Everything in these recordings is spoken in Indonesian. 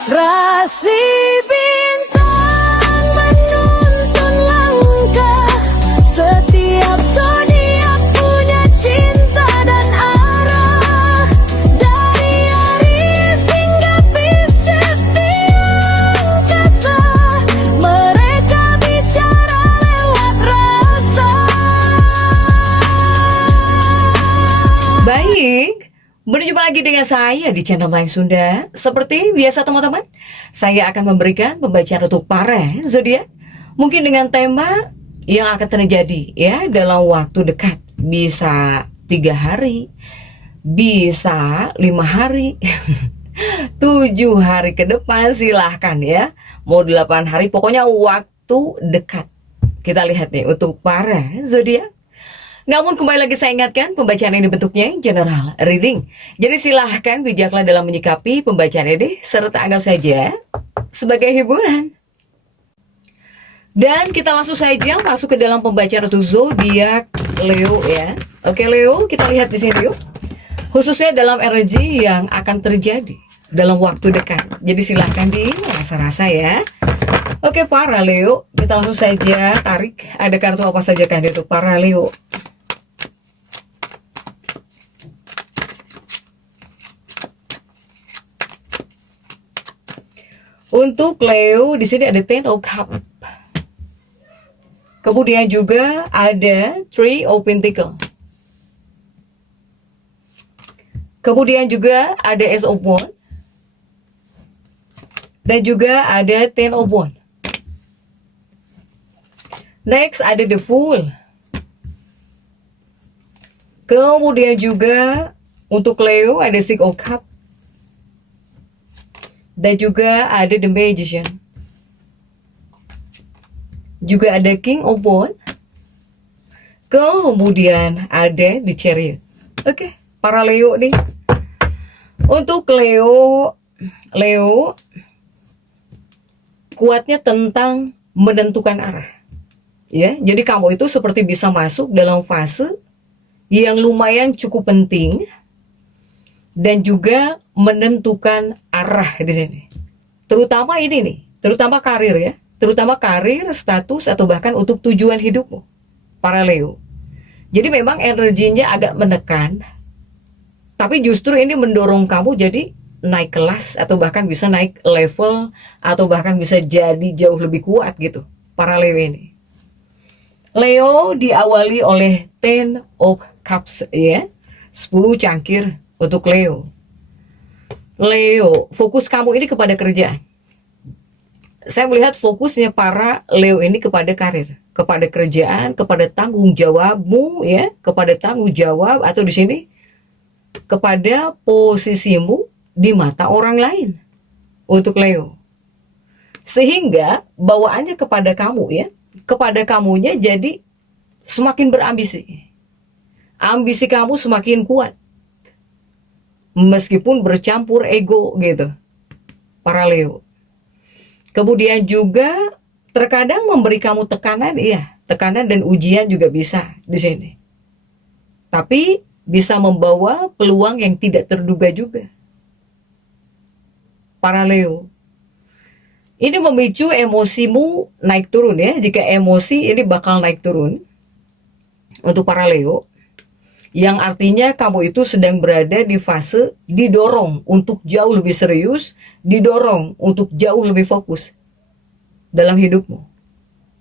Rasi bintang menuntun langkah, setiap zodiak punya cinta dan arah. Dari Aries hingga Pisces di angkasa, mereka bicara lewat rasa. Baik, berjumpa lagi dengan saya di channel Mayang Sunda. Seperti biasa teman-teman, saya akan memberikan pembacaan untuk para zodiak, mungkin dengan tema yang akan terjadi ya dalam waktu dekat. Bisa 3 hari, bisa 5 hari, 7 hari ke depan, silahkan ya. Mau 8 hari, pokoknya waktu dekat. Kita lihat nih untuk para zodiak. Namun kembali lagi saya ingatkan, pembacaan ini bentuknya general reading. Jadi silahkan bijaklah dalam menyikapi pembacaan ini, serta anggap saja sebagai hiburan. Dan kita langsung saja masuk ke dalam pembacaan untuk zodiak Leo ya. Oke Leo, kita lihat di sini yuk. Khususnya dalam energi yang akan terjadi dalam waktu dekat. Jadi silahkan dirasa-rasa ya. Oke para Leo, kita langsung saja tarik. Ada kartu apa saja kan itu para Leo? Untuk Leo di sini ada Ten of Cups. Kemudian juga ada Three of Pentacles. Kemudian juga ada Ace of Wands. Dan juga ada Ten of Wands. Next ada The Fool. Kemudian juga untuk Leo ada Six of Cups. Dan juga ada The Magician. Juga ada King of Wands. Kemudian ada The Chariot. Oke, para Leo nih. Untuk Leo kuatnya tentang menentukan arah. Ya, jadi kamu itu seperti bisa masuk dalam fase yang lumayan cukup penting dan juga menentukan arah di sini. Terutama ini nih, terutama karir ya, terutama karir, status atau bahkan untuk tujuan hidupmu, para Leo. Jadi memang energinya agak menekan, tapi justru ini mendorong kamu jadi naik kelas atau bahkan bisa naik level atau bahkan bisa jadi jauh lebih kuat gitu, para Leo ini. Leo diawali oleh Ten of Cups ya, 10 cangkir untuk Leo. Leo, fokus kamu ini kepada kerjaan. Saya melihat fokusnya para Leo ini kepada karir, kepada kerjaan, kepada tanggung jawabmu ya, kepada tanggung jawab atau di sini kepada posisimu di mata orang lain untuk Leo. Sehingga bawaannya kepada kamu ya, kepada kamunya jadi semakin berambisi. Ambisi kamu semakin kuat. Meskipun bercampur ego gitu, para Leo. Kemudian juga terkadang memberi kamu tekanan, iya, tekanan dan ujian juga bisa di sini. Tapi bisa membawa peluang yang tidak terduga juga, para Leo. Ini memicu emosimu naik turun ya. Jika emosi ini bakal naik turun untuk para Leo, yang artinya kamu itu sedang berada di fase didorong untuk jauh lebih serius, didorong untuk jauh lebih fokus dalam hidupmu,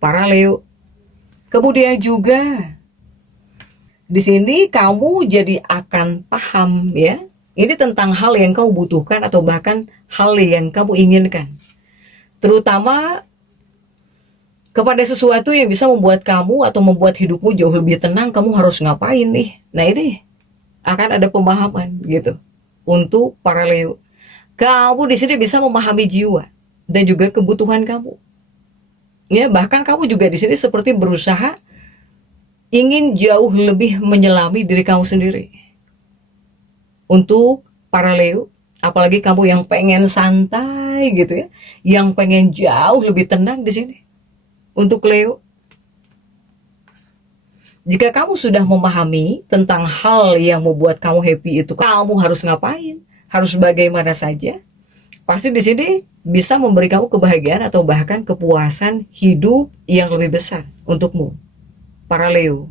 para Leo. Kemudian juga di sini kamu jadi akan paham ya, ini tentang hal yang kamu butuhkan atau bahkan hal yang kamu inginkan, terutama kepada sesuatu yang bisa membuat kamu atau membuat hidupmu jauh lebih tenang. Kamu harus ngapain nih? Nah ini akan ada pemahaman gitu untuk para Leo. Kamu di sini bisa memahami jiwa dan juga kebutuhan kamu. Ya, bahkan kamu juga di sini seperti berusaha ingin jauh lebih menyelami diri kamu sendiri. Untuk para Leo, apalagi kamu yang pengen santai gitu ya, yang pengen jauh lebih tenang di sini. Untuk Leo, jika kamu sudah memahami tentang hal yang membuat kamu happy itu, kamu harus ngapain, harus bagaimana saja, Pasti di sini bisa memberi kamu kebahagiaan atau bahkan kepuasan hidup yang lebih besar untukmu, para Leo.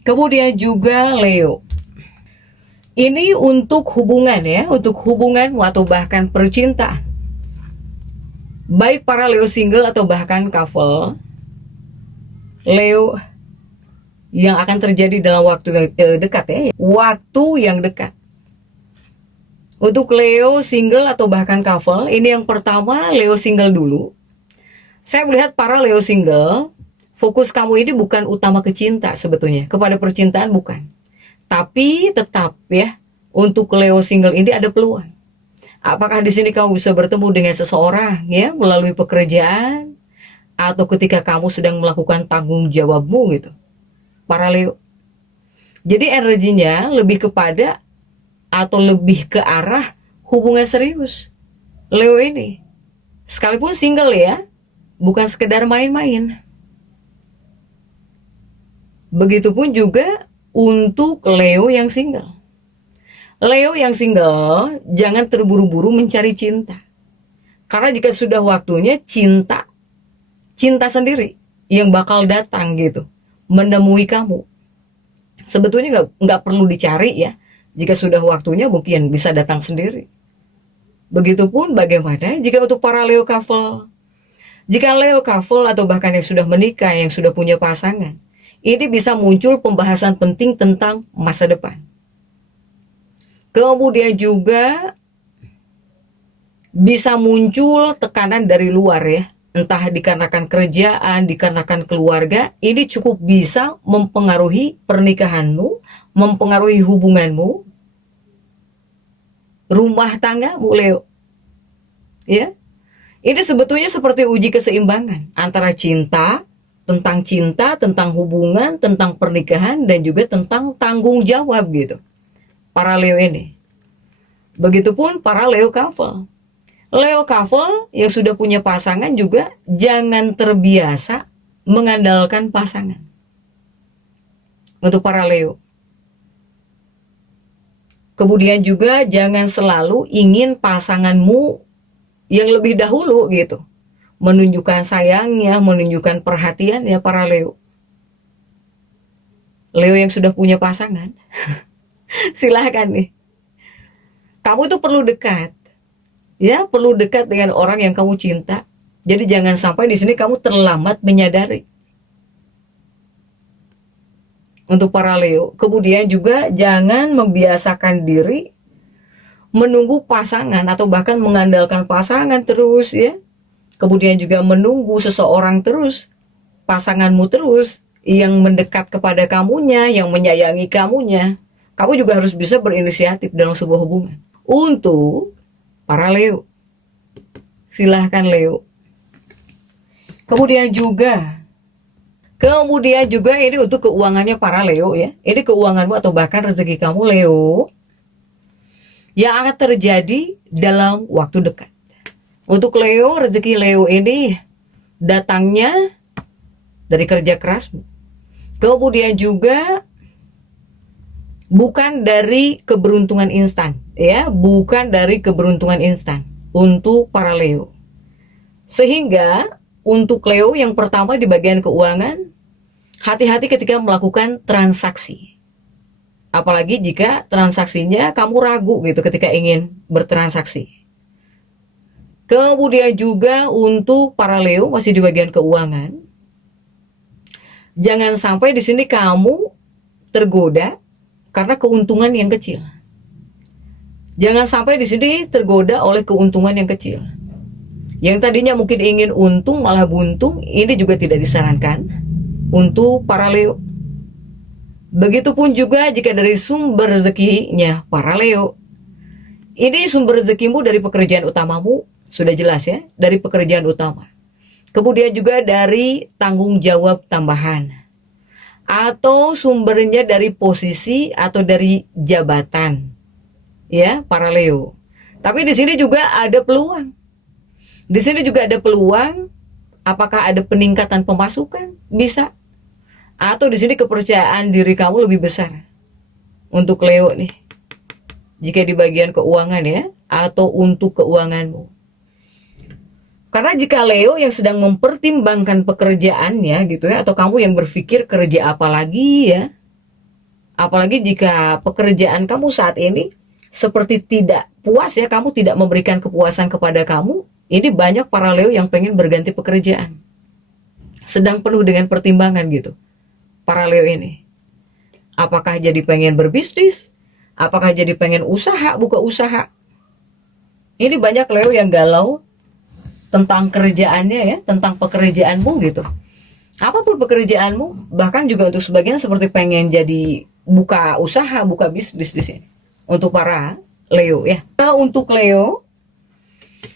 Kemudian juga Leo, ini untuk hubungan ya, untuk hubunganmu atau bahkan percintaan. Baik para Leo single atau bahkan couple, Leo yang akan terjadi dalam waktu yang dekat ya, waktu yang dekat. Untuk Leo single atau bahkan couple, ini yang pertama Leo single dulu. Saya melihat para Leo single, fokus kamu ini bukan utama ke cinta sebetulnya, kepada percintaan bukan. Tapi tetap ya, untuk Leo single ini ada peluang. Apakah di sini kamu bisa bertemu dengan seseorang ya, melalui pekerjaan, atau ketika kamu sedang melakukan tanggung jawabmu gitu, para Leo. Jadi energinya lebih kepada atau lebih ke arah hubungan serius Leo ini. Sekalipun single ya, bukan sekedar main-main. Begitupun juga untuk Leo yang single. Leo yang single, jangan terburu-buru mencari cinta. Karena jika sudah waktunya, cinta sendiri yang bakal datang gitu, menemui kamu. Sebetulnya nggak perlu dicari ya. Jika sudah waktunya mungkin bisa datang sendiri. Begitupun bagaimana jika untuk para Leo couple. Jika Leo couple atau bahkan yang sudah menikah, yang sudah punya pasangan, ini bisa muncul pembahasan penting tentang masa depan. Kemudian juga bisa muncul tekanan dari luar ya. Entah dikarenakan kerjaan, dikarenakan keluarga, ini cukup bisa mempengaruhi pernikahanmu, mempengaruhi hubunganmu, rumah tangga, Bu Leo. Ya. Ini sebetulnya seperti uji keseimbangan antara cinta, tentang hubungan, tentang pernikahan, dan juga tentang tanggung jawab gitu. Para Leo ini. Begitupun para Leo couple. Leo couple yang sudah punya pasangan juga jangan terbiasa mengandalkan pasangan. Untuk para Leo. Kemudian juga jangan selalu ingin pasanganmu yang lebih dahulu gitu. Menunjukkan sayangnya, menunjukkan perhatian ya para Leo. Leo yang sudah punya pasangan. Silahkan nih. Kamu itu perlu dekat. Ya, perlu dekat dengan orang yang kamu cinta. Jadi jangan sampai di sini kamu terlambat menyadari. Untuk para Leo, kemudian juga jangan membiasakan diri menunggu pasangan atau bahkan mengandalkan pasangan terus ya. Kemudian juga menunggu seseorang terus, pasanganmu terus yang mendekat kepada kamunya, yang menyayangi kamunya. Kamu juga harus bisa berinisiatif dalam sebuah hubungan. Untuk para Leo, silahkan Leo. Kemudian juga ini untuk keuangannya para Leo ya. Ini keuanganmu atau bahkan rezeki kamu Leo yang akan terjadi dalam waktu dekat. Untuk Leo, rezeki Leo ini datangnya dari kerja kerasmu. Kemudian juga bukan dari keberuntungan instan ya, bukan dari keberuntungan instan untuk para Leo. Sehingga untuk Leo yang pertama di bagian keuangan, hati-hati ketika melakukan transaksi. Apalagi jika transaksinya kamu ragu gitu ketika ingin bertransaksi. Kemudian juga untuk para Leo masih di bagian keuangan, jangan sampai di sini kamu tergoda karena keuntungan yang kecil. Jangan sampai di sini tergoda oleh keuntungan yang kecil. Yang tadinya mungkin ingin untung malah buntung, ini juga tidak disarankan untuk para Leo. Begitupun juga jika dari sumber rezekinya para Leo. Ini sumber rezekimu dari pekerjaan utamamu, sudah jelas ya, dari pekerjaan utama. Kemudian juga dari tanggung jawab tambahan. Atau sumbernya dari posisi atau dari jabatan. Ya, para Leo. Tapi di sini juga ada peluang. Di sini juga ada peluang, apakah ada peningkatan pemasukan? Bisa. Atau di sini kepercayaan diri kamu lebih besar. Untuk Leo nih. Jika di bagian keuangan ya, atau untuk keuanganmu. Karena jika Leo yang sedang mempertimbangkan pekerjaannya gitu ya, atau kamu yang berpikir kerja apa lagi ya, apalagi jika pekerjaan kamu saat ini seperti tidak puas ya, kamu tidak memberikan kepuasan kepada kamu, ini banyak para Leo yang pengen berganti pekerjaan. Sedang penuh dengan pertimbangan gitu, para Leo ini. Apakah jadi pengen berbisnis? Apakah jadi pengen usaha, buka usaha? Ini banyak Leo yang galau tentang kerjaannya ya, tentang pekerjaanmu gitu. Apapun pekerjaanmu, bahkan juga untuk sebagian seperti pengen jadi buka usaha, buka bisnis di sini. Untuk para Leo ya. Nah, untuk Leo,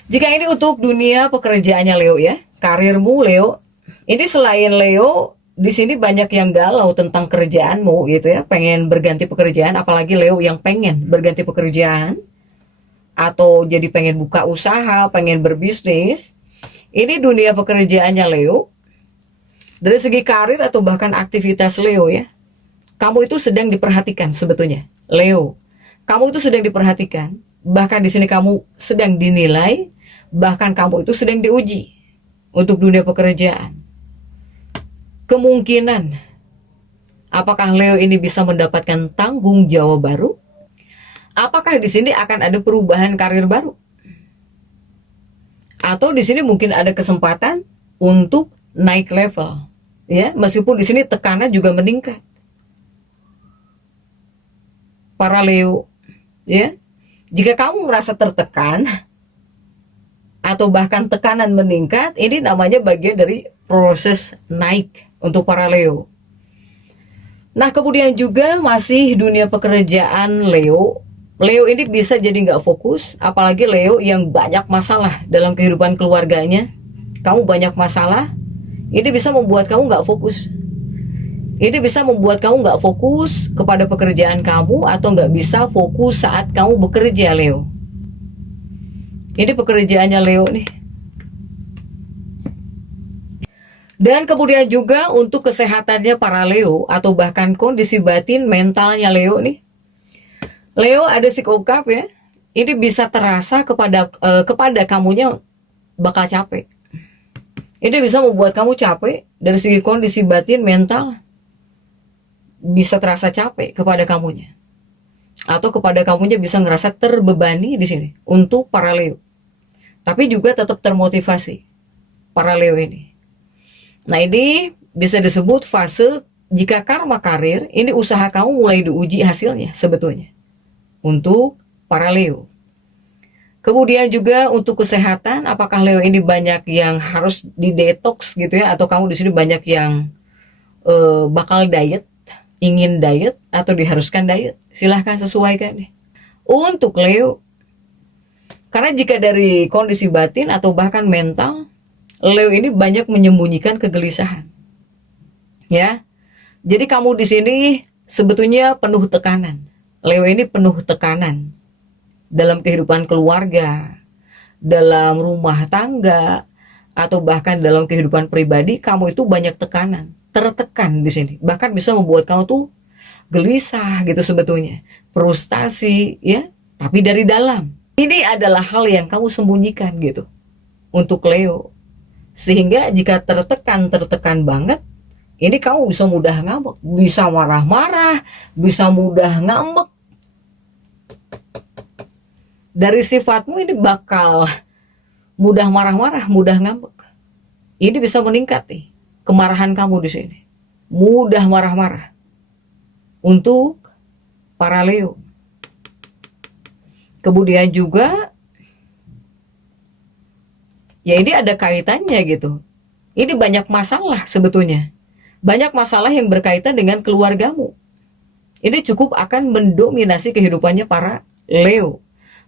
jika ini untuk dunia pekerjaannya Leo ya, karirmu Leo, ini selain Leo, di sini banyak yang galau tentang kerjaanmu gitu ya, pengen berganti pekerjaan, apalagi Leo yang pengen berganti pekerjaan atau jadi pengen buka usaha, pengen berbisnis. Ini dunia pekerjaannya Leo. Dari segi karir atau bahkan aktivitas Leo ya, kamu itu sedang diperhatikan sebetulnya. Leo, kamu itu sedang diperhatikan. Bahkan di sini kamu sedang dinilai, bahkan kamu itu sedang diuji untuk dunia pekerjaan. Kemungkinan, apakah Leo ini bisa mendapatkan tanggung jawab baru? Apakah di sini akan ada perubahan karir baru? Atau di sini mungkin ada kesempatan untuk naik level, ya, meskipun di sini tekanan juga meningkat. Para Leo, ya, jika kamu merasa tertekan atau bahkan tekanan meningkat, ini namanya bagian dari proses naik untuk para Leo. Nah, kemudian juga masih dunia pekerjaan Leo. Leo ini bisa jadi nggak fokus, apalagi Leo yang banyak masalah dalam kehidupan keluarganya. Kamu banyak masalah, ini bisa membuat kamu nggak fokus. Ini bisa membuat kamu nggak fokus kepada pekerjaan kamu atau nggak bisa fokus saat kamu bekerja, Leo. Ini pekerjaannya Leo nih. Dan kemudian juga untuk kesehatannya para Leo atau bahkan kondisi batin mentalnya Leo nih. Leo ada psikokap ya. Ini bisa terasa kepada kamunya bakal capek. Ini bisa membuat kamu capek dari segi kondisi batin mental. Bisa terasa capek kepada kamunya. Atau kepada kamunya bisa ngerasa terbebani di sini untuk para Leo. Tapi juga tetap termotivasi para Leo ini. Nah, ini bisa disebut fase jika karma karir, ini usaha kamu mulai diuji hasilnya sebetulnya. Untuk para Leo. Kemudian juga untuk kesehatan, apakah Leo ini banyak yang harus didetox gitu ya, atau kamu di sini banyak yang bakal diet, ingin diet atau diharuskan diet? Silahkan sesuaikan nih. Untuk Leo, karena jika dari kondisi batin atau bahkan mental, Leo ini banyak menyembunyikan kegelisahan. Ya. Jadi kamu di sini sebetulnya penuh tekanan. Leo ini penuh tekanan dalam kehidupan keluarga, dalam rumah tangga, atau bahkan dalam kehidupan pribadi. Kamu itu banyak tekanan, tertekan di sini. Bahkan bisa membuat kamu tuh gelisah gitu sebetulnya, frustasi ya, tapi dari dalam. Ini adalah hal yang kamu sembunyikan gitu untuk Leo. Sehingga jika tertekan banget, ini kamu bisa mudah ngambek, bisa marah-marah, bisa mudah ngambek. Dari sifatmu ini bakal mudah marah-marah, mudah ngambek. Ini bisa meningkat nih, kemarahan kamu di sini. Mudah marah-marah. Untuk para Leo. Kemudian juga, ya ini ada kaitannya gitu. Ini banyak masalah sebetulnya. Banyak masalah yang berkaitan dengan keluargamu. Ini cukup akan mendominasi kehidupannya para Leo.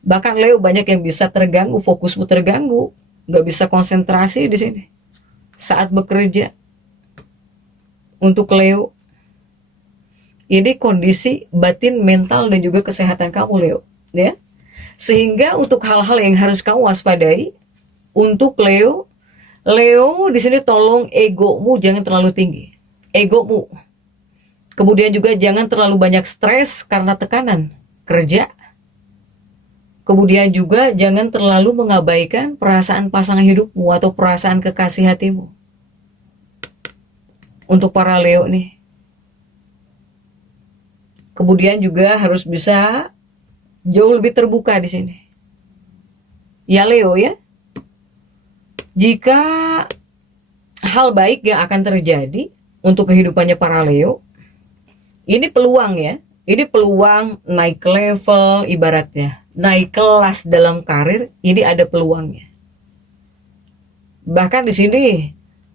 Bahkan Leo banyak yang bisa terganggu, fokusmu terganggu, nggak bisa konsentrasi di sini saat bekerja. Untuk Leo, ini kondisi batin, mental dan juga kesehatan kamu Leo, ya. Sehingga untuk hal-hal yang harus kamu waspadai untuk Leo, Leo di sini tolong egomu jangan terlalu tinggi. Egomu. Kemudian juga jangan terlalu banyak stres karena tekanan kerja. Kemudian juga jangan terlalu mengabaikan perasaan pasangan hidupmu atau perasaan kekasih hatimu. Untuk para Leo nih. Kemudian juga harus bisa jauh lebih terbuka di sini. Ya Leo ya. Jika hal baik yang akan terjadi untuk kehidupannya para Leo, ini peluang ya. Ini peluang naik level ibaratnya. Naik kelas dalam karir, ini ada peluangnya. Bahkan di sini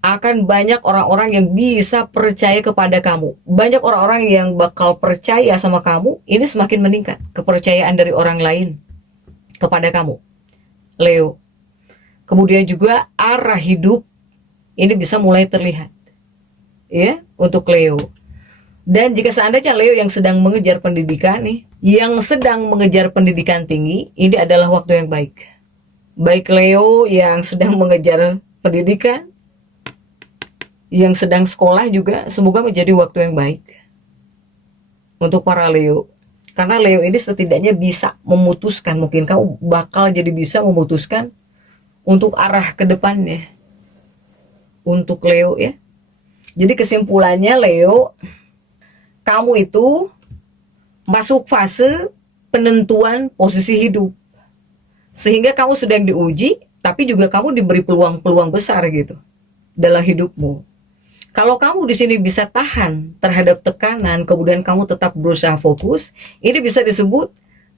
akan banyak orang-orang yang bisa percaya kepada kamu. Banyak orang-orang yang bakal percaya sama kamu, ini semakin meningkat. Kepercayaan dari orang lain kepada kamu, Leo. Kemudian juga arah hidup ini bisa mulai terlihat. Ya, untuk Leo. Dan jika seandainya Leo yang sedang mengejar pendidikan nih, yang sedang mengejar pendidikan tinggi, ini adalah waktu yang baik. Baik Leo yang sedang mengejar pendidikan, yang sedang sekolah juga, semoga menjadi waktu yang baik untuk para Leo. Karena Leo ini setidaknya bisa memutuskan, mungkin kamu bakal jadi bisa memutuskan untuk arah ke depannya. Untuk Leo ya. Jadi kesimpulannya Leo, kamu itu masuk fase penentuan posisi hidup. Sehingga kamu sedang diuji, tapi juga kamu diberi peluang-peluang besar gitu dalam hidupmu. Kalau kamu di sini bisa tahan terhadap tekanan, kemudian kamu tetap berusaha fokus, ini bisa disebut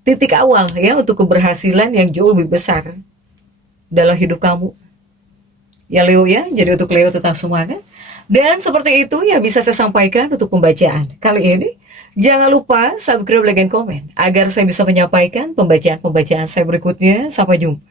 titik awal ya untuk keberhasilan yang jauh lebih besar dalam hidup kamu. Ya Leo ya, jadi untuk Leo tetap semangat. Dan seperti itu yang bisa saya sampaikan untuk pembacaan kali ini. Jangan lupa subscribe, like, dan komen agar saya bisa menyampaikan pembacaan-pembacaan saya berikutnya. Sampai jumpa.